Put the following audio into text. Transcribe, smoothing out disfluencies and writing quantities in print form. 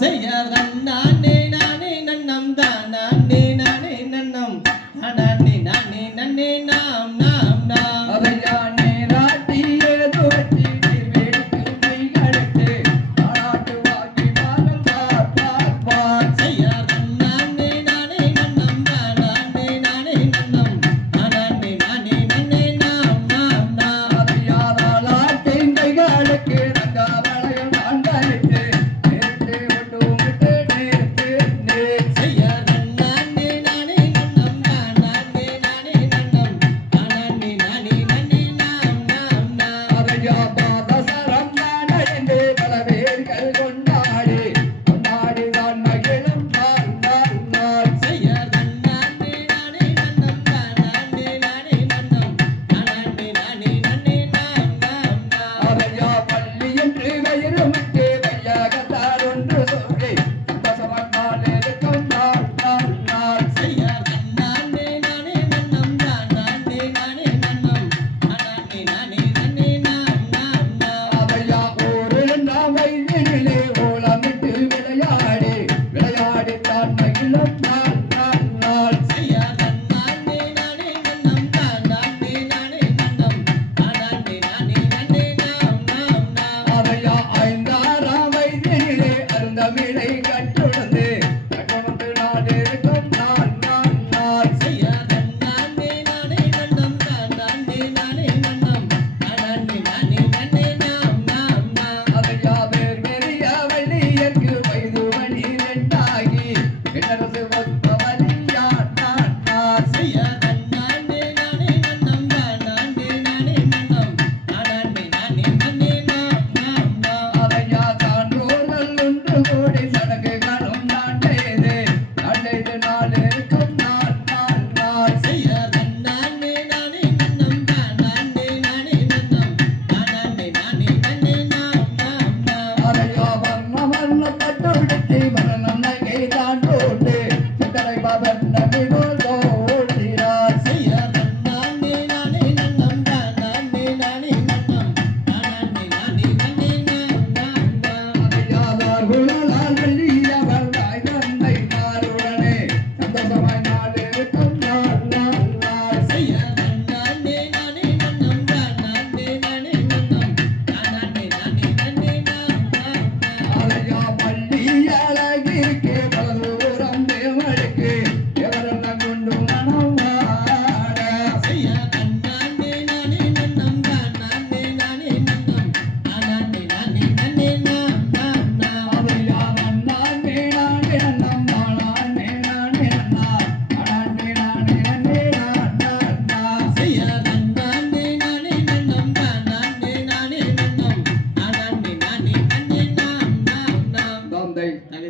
செய்யறதன் நானே நானே நன்னம் தான் நானே நானே நன்னம் நானே நானே நன்னே நாம் நாம் நாம் அவையானே நாட்டியே துவட்டி நீர்வேடிக்கும் கைகளுக்கு நாட்டு வாங்கி பாரம் பார்ப்பார் செய்யறதன் நானே நானே நன்னம் தான் நானே நானே நன்னம் நானே நானே நன்னே நாம் நாம் நாம் அவையாதால் ஆட்டின் கைகளுக்கு பள்ளி என்று வயிறு